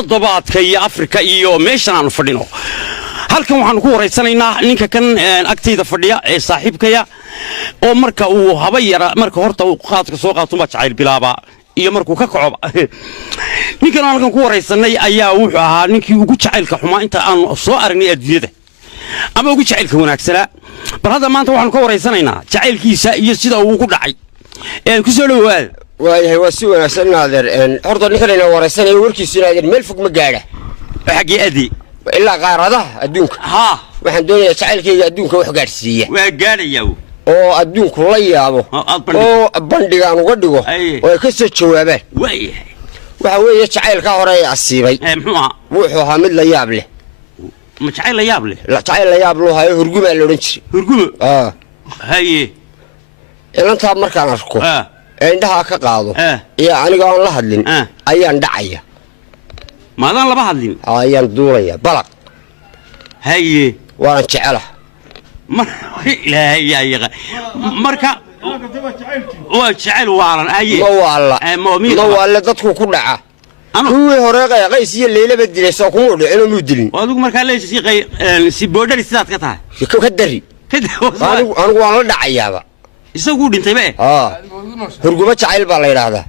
Todobaadka Africa iyo meeshan aan fadhino halkan waxaan ku wareysanaynaa ninka kan agteyda fadhiya ee saaxiibkaya oo marka uu haba yara marka horta uu qaadka soo qaato ma jacayl bilaaba iyo markuu ka kaco ninkan halkan ku wareysanay ayaa wuxuu ahaa ninkii ugu jacaylka xumaa inta aan soo aragnay adduunyada ama ugu jacaylka wanaagsana bal hadda maanta waxaan ka wareysanaynaa jacaylkiisa iyo sida uu ku dhacay ku soo dhawaad waayahay waa si wanaagsan naadir horta ninkan ina wareysanayo warkiisu naadir meel fog ma gaadha xaqii adi ilaa qaaradaha adduunka waxaan doonayaa jacaylkayga adduunka wax gaarsiiya waa gaadhayaa oo adduunku la yaabo oo bandhigaan uga dhigo oo ka soo jawaabaan waxa weeye jacaylka hore ay asiibay wuxuu ahaa mid la yaab leh ma jacayl la yaab leh jacayl la yaab loo hayo hurguma la oran jiray hurguma haye ilanta markaan arko indhaha ka qaado iyo aniga aan la hadlin ayaan dhacaya maadan laba hadlin ayaan duulaya balaq haye waan jecelahay ilaahay yaqa marka waa jacayl waalan haye ma wala dadku ku dhaca kuwii hore qays iyo leelaba dilay soo kuma dhicin oo dilin adigu marka leeysi si boodhari sidaad ka tahay ka dari anigu waan la dhacayaaba isagu dhintay ba hurguma jacayl baa la yiraahdaa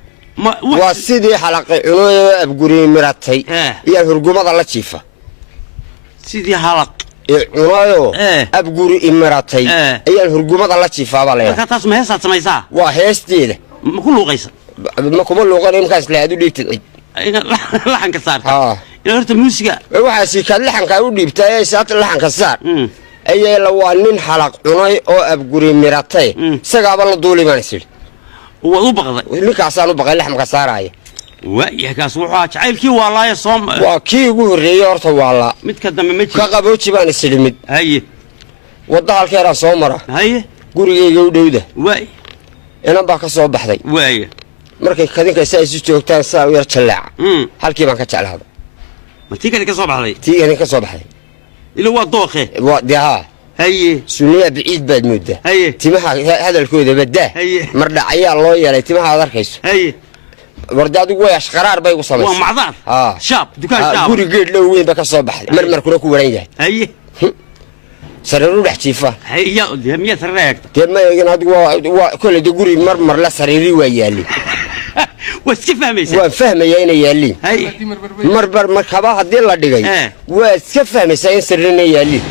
waa sidii xalaqay cunooyo abguri miratay iyo hurgumada la jiifa sidii xalaq cunooyo abguri miratay iyo hurgumada la jiifa baa la yiraahdaa taas ma heesaad samaysaa waa heesteeda ma ku luuqaysa ma kuma luuqan imkaas la aad u dhigtay laxanka saarta ina horta muusiga waxa si ka laxanka u dhibtay ay saat laxanka saar ayay la waa nin xalaq cunay oo abguri miratay sagaaba la duuli maansil wadu baqday ninkaasaan u baqay laxamka saaraya waa kaas wuxuu jacaylkii waalaaya soom waa kii ugu horeeyay horta waala mid ka dambe ma ka qabooji baan islimid haye wada halkeera soo mara haye gurigeyga u dhowda waa inaan baa ka soo baxday waa markay kadinka say isu joogtaan saa u yar jalaac halkii baan ka jeclaaday ma tii ka soo baxday tii ka soo baxday ila waa dooqe waa deha haye sunniya biid baad moodaa haye timaha hadalkooda badaa mardhac ayaa loo yeelay timaha aad arkayso haye wardaadu way ashqaraar bay ugu samaysay waa macdaan shaab dukaan shaab gurigeed dhow weyn ba ka soo baxday marmarkuna ku waran yahay haye sariiru dhax jiifa haye miya sarreeyta deema eegin adigu waa kole guri marmar la sariiri waa yaali واسكي فهميسا وفهمي أين يالين مربر مركبة هدي الله دقي واسكي فهميسا إن سرنا يالين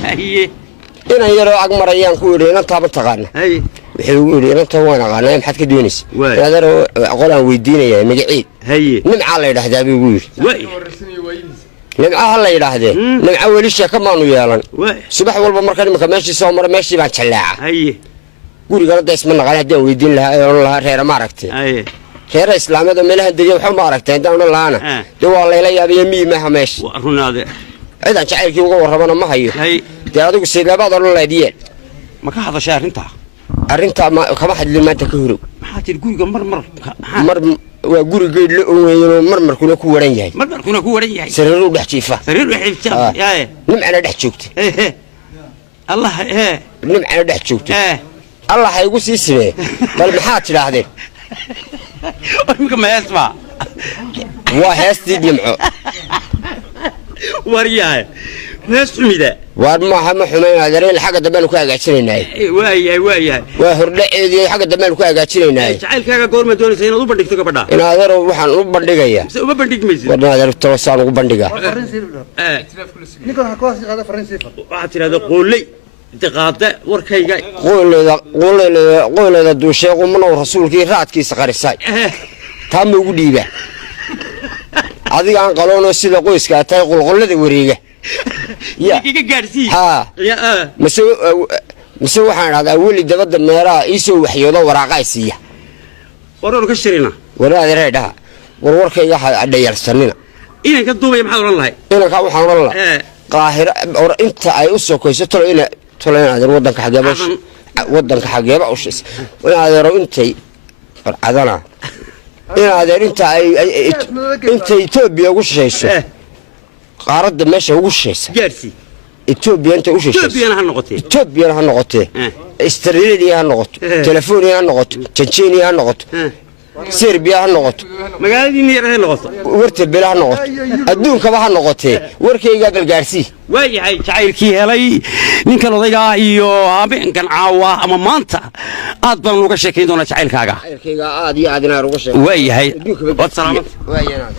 إنا يرى أجمر أيام كوري إنا طابن تغانا وحيوري إنا توانا غانا يم حد كدونيس هذا أقولها ويدينا يا مجعيد نمع الله يرحدا بيقول نمع الله يرحدا نمع وليش كمان ويالن صباح والله مركب ماشي سومر ماشي بعد شلاعة قولي قرد اسمنا غانا دين ويدين لها الله رير ما ركتي خير إسلامي ده ملها الدنيا وحوم باركتين داون الله أنا دوا الله لا يبي يمي ما همش ورناده إذا شعير كي وقور ربنا ما هي ده هذا قصير لا بعض الله ديال ما كان هذا شهر أنت ما كم حد اللي ما تكهرب ما حد يقول مر ويقول مر كنا كورين جاي مر كنا كورين جاي سرير وحشيفة سرير وحشيفة يا نم على دحشوكتي الله نم على دحشوكتي الله هيقول سيسمه بل محات له ما يسمع وهستي جمعه ورياه ناس ميدا وما هم حمين هذا الحاجة دبان كوا قاعدين وايا وهرد دي حاجة دبان كوا قاعدين جعل كذا قول ما دون سين وبندق تقبضها إن هذا وحن وبندقية وبندق ميز وده هذا التوصل وبندقة نيكون هكواس هذا فرنسي وعطي هذا قول لي تقاطع وركي جاي قول هذا دوشة ومن الرسول كي رات كي سقر الساي تام يقولي به هذه عن قانون السيد قويس كاتي قول ذي وريجه يا كي ها مسوي حنا هذا أول دبض الميرا يسوي حيوضة وراقايسية ورا كشرينا ورا هذا ده وركي يا حد يرسلنا إيه كدوب يا محمد الله إيه كابو محمد الله قاهرة أنت أيوسو كويس تطلع هذا ودنك حجابش ودنك حجابش وهذا رو أنتي عذنا هذا أنت إثيوبيا وش شيء قارد ماشي وش شيء جالسي إثيوبيا أنت وش شيء إثيوبيا أنا هالنقطة إثيوبيا هالنقطة استراليا هالنقطة تلفوني هالنقطة تشيني هالنقطة serbiya ha noqoto magaaladiina yar ha noqoto warta bela ha noqoto adduunkaba ha noqotee warkayga balgaarsii waayahay jacaylkii helay ninkan odayga iyo habeenkan caawa ama maanta aad baan uga sheekayn doonaa jacaylkaaga jacaylkayga aad iyo aad inaan uga sheekay waayahay adduunkaba wad salaamad waayahay